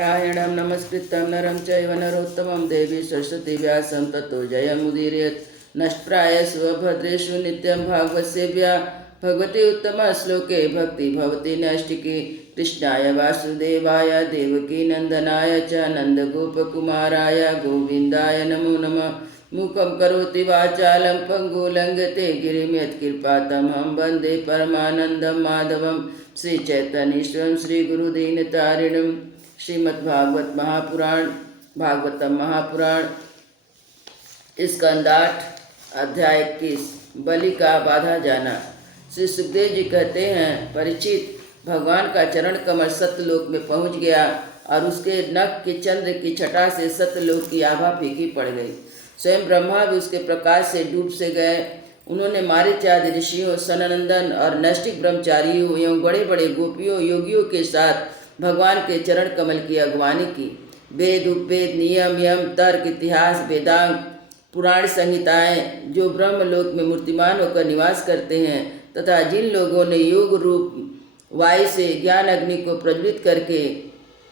नारायणं नमस्कृतं नरं चैव नरोत्तमं देवी सरस्वती व्यासं ततो जयमुदीरयेत् नष्टप्रायेषु भद्रेषु नित्यं भागवतसेव्या भगवती उत्तमश्लोके भक्ति भवति नैष्टिकी कृष्णाय वासुदेवाय देवकी नंदनाय च नन्दगोपकुमाराय गोविन्दाय नमो नमः। मूकं करोति वाचालं पङ्गुलङ्घते गिरिं यत्कृपातमहं वन्दे परमानन्दं माधवं श्रीचैतन्येश्वरं श्रीगुरुदीनतारिणं। श्रीमद्भागवत महापुराण भागवतम महापुराण स्कंद 8 अध्याय 21 बलि का बाधा जाना। श्री सुखदेव जी कहते हैं, परीक्षित, भगवान का चरण कमल सत्यलोक में पहुंच गया और उसके नख के चंद्र की छटा से सत्यलोक की आभा फीकी पड़ गई। स्वयं ब्रह्मा भी उसके प्रकाश से डूब से गए। उन्होंने मारीचादि ऋषियों, सननंदन और नैष्टिक ब्रह्मचारियों एवं बड़े बड़े गोपियों योगियों के साथ भगवान के चरण कमल की अगवानी की। वेद उपवेद नियम यम तर्क इतिहास वेदांग पुराण संहिताएं जो ब्रह्मलोक में मूर्तिमान होकर निवास करते हैं तथा जिन लोगों ने योग रूप वायु से ज्ञान अग्नि को प्रज्वलित करके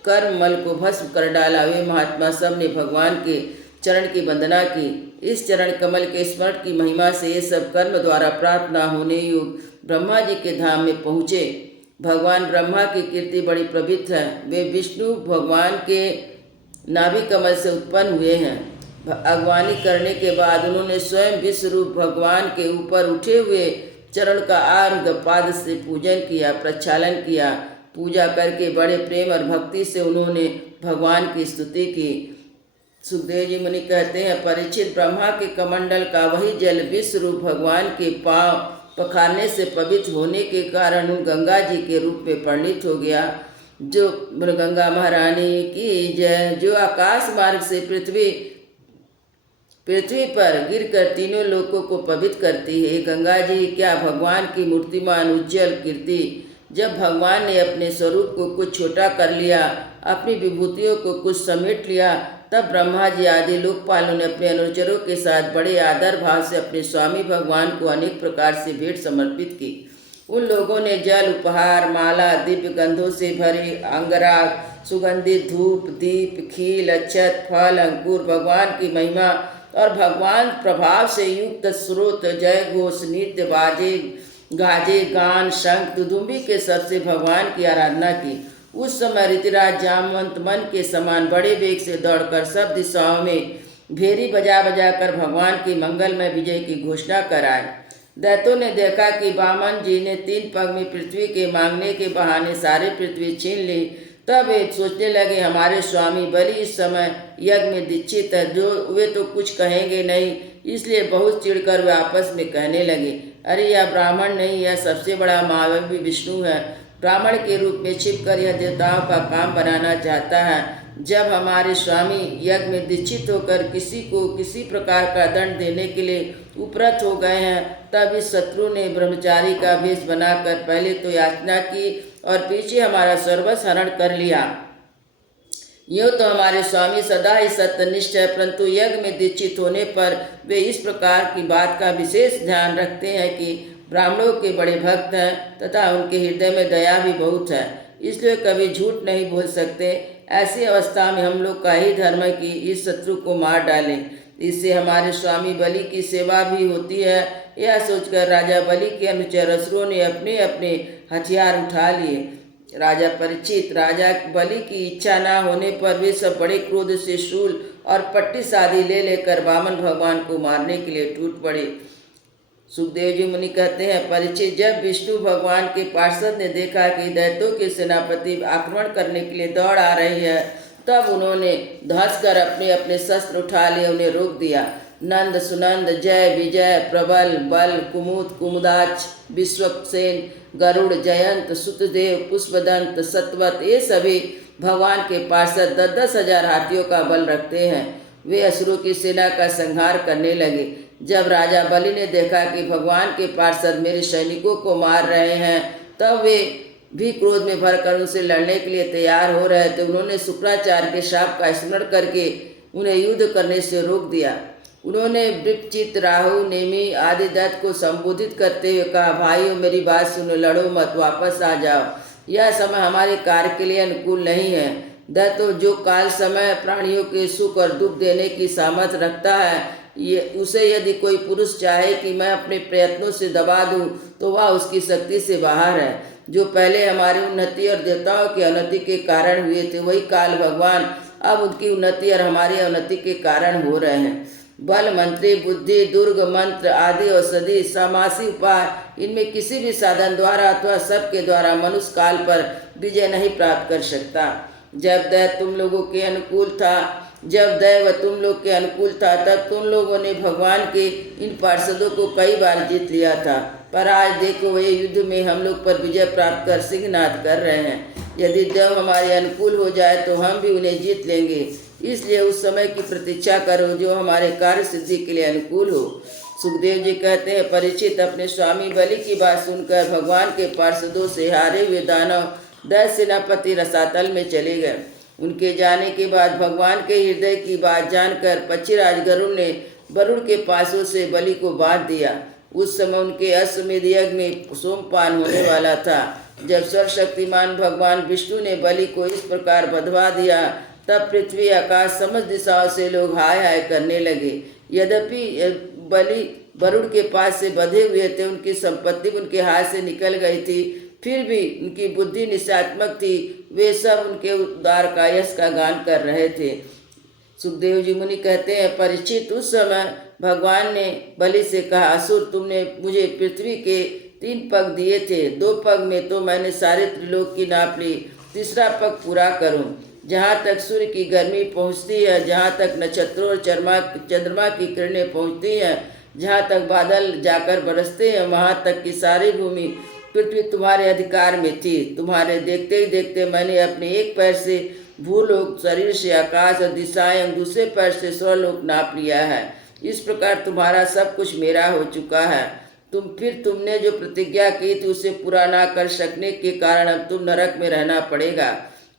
कर्म मल को भस्म कर डाला, वे महात्मा सब ने भगवान के चरण की वंदना की। इस चरण कमल के स्मरण की महिमा से ये सब कर्म द्वारा प्राप्त न होने योग ब्रह्मा जी के धाम में पहुँचे। भगवान ब्रह्मा की कीर्ति बड़ी पवित्र है। वे विष्णु भगवान के नाभि कमल से उत्पन्न हुए हैं। अगवानी करने के बाद उन्होंने स्वयं विश्वरूप भगवान के ऊपर उठे हुए चरण का अर्घ पाद से पूजन किया, प्रक्षालन किया। पूजा करके बड़े प्रेम और भक्ति से उन्होंने भगवान की स्तुति की। सुखदेव जी मुनि कहते हैं, परीक्षित, ब्रह्मा के कमंडल का वही जल विश्वरूप भगवान के पांव पखारने से पवित्र होने के कारण उन गंगा जी के रूप में परिणित हो गया। जो गंगा महारानी की जय, जो आकाश मार्ग से पृथ्वी पर गिरकर तीनों लोकों को पवित्र करती है। गंगा जी, क्या भगवान की मूर्तिमान उज्जवल कीर्ति। जब भगवान ने अपने स्वरूप को कुछ छोटा कर लिया, अपनी विभूतियों को कुछ समेट लिया, तब ब्रह्मा जी आदि लोकपालों ने अपने अनुचरों के साथ बड़े आदर भाव से अपने स्वामी भगवान को अनेक प्रकार से भेंट समर्पित की। उन लोगों ने जल, उपहार, माला, दिव्य गंधों से भरे अंगराग, सुगंधित धूप, दीप, खील, अक्षत, फल, अंकुर, भगवान की महिमा और भगवान प्रभाव से युक्त स्रोत, जय घोष, नृत्य, बाजे गाजे, गान, शंख, दुदुम्बी के सबसे भगवान की आराधना की। उस समय ऋतुराज जामवंत मन के समान बड़े वेग से दौड़कर सब दिशाओं में भेरी बजा बजा कर भगवान की मंगलमय विजय की घोषणा कराए। दैत्यों ने देखा कि वामन जी ने 3 पग में पृथ्वी के मांगने के बहाने सारे पृथ्वी छीन ली। तब वे सोचने लगे, हमारे स्वामी बलि इस समय यज्ञ में दीक्षित है, जो वे तो कुछ कहेंगे नहीं। इसलिए बहुत चिढ़कर वे आपस में कहने लगे, अरे यह ब्राह्मण नहीं, यह सबसे बड़ा महावी विष्णु है। ब्राह्मण के रूप में छिपकर यह देवताओं का काम बनाना चाहता है। जब हमारे स्वामी यज्ञ में दीक्षित होकर किसी को किसी प्रकार का दंड देने के लिए उपरत हो गए हैं, तब इस शत्रु ने ब्रह्मचारी का वेश बनाकर पहले तो याचना की और पीछे हमारा सर्वस्व हरण कर लिया। यूँ तो हमारे स्वामी सदा ही सत्यनिष्ठ है, परंतु यज्ञ में दीक्षित होने पर वे इस प्रकार की बात का विशेष ध्यान रखते हैं कि ब्राह्मणों के बड़े भक्त हैं तथा उनके हृदय में दया भी बहुत है, इसलिए कभी झूठ नहीं बोल सकते। ऐसी अवस्था में हम लोग का ही धर्म है कि इस शत्रु को मार डालें, इससे हमारे स्वामी बलि की सेवा भी होती है। यह सोचकर राजा बलि के अनुचर असुरों ने अपने अपने हथियार उठा लिए। राजा परीक्षित, राजा बलि की इच्छा न होने पर वे सब बड़े क्रोध से शूल और पट्टिस आदि ले लेकर वामन भगवान को मारने के लिए टूट पड़े। सुखदेव जी मुनि कहते हैं, परीक्षित, जब विष्णु भगवान के पार्षद ने देखा कि दैत्यों के सेनापति आक्रमण करने के लिए दौड़ आ रही है, तब उन्होंने धंस कर अपने अपने शस्त्र उठा लिए, उन्हें रोक दिया। नंद, सुनंद, जय, विजय, प्रबल, बल, कुमुद, कुमुदाच, विश्वक्सेन, गरुड़, जयंत, सुतदेव, पुष्पदंत, सतवत, ये सभी भगवान के पार्षद 10-10 हजार हाथियों का बल रखते हैं। वे असुरों की सेना का संहार करने लगे। जब राजा बलि ने देखा कि भगवान के पार्षद मेरे सैनिकों को मार रहे हैं, तब वे भी क्रोध में भरकर उनसे लड़ने के लिए तैयार हो रहे थे। उन्होंने शुक्राचार्य के शाप का स्मरण करके उन्हें युद्ध करने से रोक दिया। उन्होंने वृक्षित, राहु, नेमि आदि दैत्य को संबोधित करते हुए कहा, भाइयों मेरी बात सुनो, लड़ो मत, वापस आ जाओ। यह समय हमारे कार्य के लिए अनुकूल नहीं है। तो जो काल समय प्राणियों के सुख और दुख देने की सामर्थ्य रखता है, ये उसे यदि कोई पुरुष चाहे कि मैं अपने प्रयत्नों से दबा दूं, तो वह उसकी शक्ति से बाहर है। जो पहले हमारी उन्नति और देवताओं की अवनति के कारण हुए थे, वही काल भगवान अब उनकी उन्नति और हमारी अवनति के कारण हो रहे हैं। बल, मंत्री, बुद्धि, दुर्ग, मंत्र आदि औषधि, समासी उपाय, इनमें किसी भी साधन द्वारा अथवा सबके द्वारा मनुष्य काल पर विजय नहीं प्राप्त कर सकता। जब दैव तुम लोगों के अनुकूल था, तब तुम लोगों ने भगवान के इन पार्षदों को कई बार जीत लिया था। पर आज देखो, वे युद्ध में हम लोग पर विजय प्राप्त कर सिंहनाद कर रहे हैं। यदि देव हमारे अनुकूल हो जाए तो हम भी उन्हें जीत लेंगे। इसलिए उस समय की प्रतीक्षा करो जो हमारे कार्य सिद्धि के लिए अनुकूल हो। सुखदेव जी कहते हैं, परीक्षित अपने स्वामी बलि की बात सुनकर भगवान के पार्षदों से हारे हुए दानव दैत्य सेनापति रसातल में चले गए। उनके जाने के बाद भगवान के हृदय की बात जानकर पक्षीराज गरुड़ ने वरुण के पासों से बलि को बांध दिया। उस समय उनके अश्वमेध यज्ञ में सोमपान होने वाला था। जब सर्वशक्तिमान भगवान विष्णु ने बलि को इस प्रकार बंधवा दिया, तब पृथ्वी, आकाश, समस्त दिशाओं से लोग हाय हाय करने लगे। यद्यपि बलि वरुण के पास से बंधे हुए थे, उनकी संपत्ति उनके हाथ से निकल गई थी, फिर भी उनकी बुद्धि निश्चयात्मक थी। वे सब उनके उद्धार का यश का गान कर रहे थे। सुखदेव जी मुनि कहते हैं, परीक्षित, उस समय भगवान ने बलि से कहा, असुर, तुमने मुझे पृथ्वी के 3 पग दिए थे। 2 पग में तो मैंने सारे त्रिलोक की नाप ली, तीसरा पग पूरा करूं। जहाँ तक सूर्य की गर्मी पहुँचती है, जहाँ तक नक्षत्रों और चंद्रमा की किरणें पहुँचती हैं, जहाँ तक बादल जाकर बरसते हैं, वहाँ तक की सारी भूमि पृथ्वी तुम्हारे अधिकार में थी। तुम्हारे देखते ही देखते मैंने अपने एक पैर से भूलोक, शरीर से आकाश और दिशाएं, दूसरे पैर से स्वर्लोक नाप लिया है। इस प्रकार तुम्हारा सब कुछ मेरा हो चुका है। तुमने जो प्रतिज्ञा की थी उसे पूरा ना कर सकने के कारण अब तुम नरक में रहना पड़ेगा।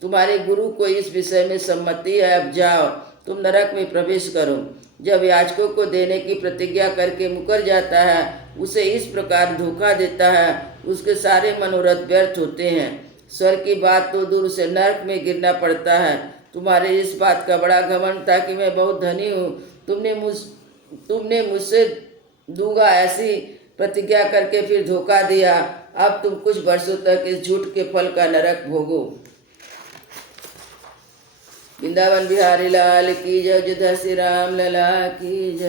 तुम्हारे गुरु को इस विषय में सम्मति है, अब जाओ, तुम नरक में प्रवेश करो। जब याचकों को देने की प्रतिज्ञा करके मुकर जाता है, उसे इस प्रकार धोखा देता है, उसके सारे मनोरथ व्यर्थ होते हैं। स्वर्ग की बात तो दूर, से नरक में गिरना पड़ता है। तुम्हारे इस बात का बड़ा घमंड था कि मैं बहुत धनी हूँ। तुमने मुझसे दूंगा ऐसी प्रतिज्ञा करके फिर धोखा दिया। अब तुम कुछ वर्षों तक इस झूठ के फल का नरक भोगो। वृंदावन बिहारी लाल की जय। जय श्री राम लला की जय।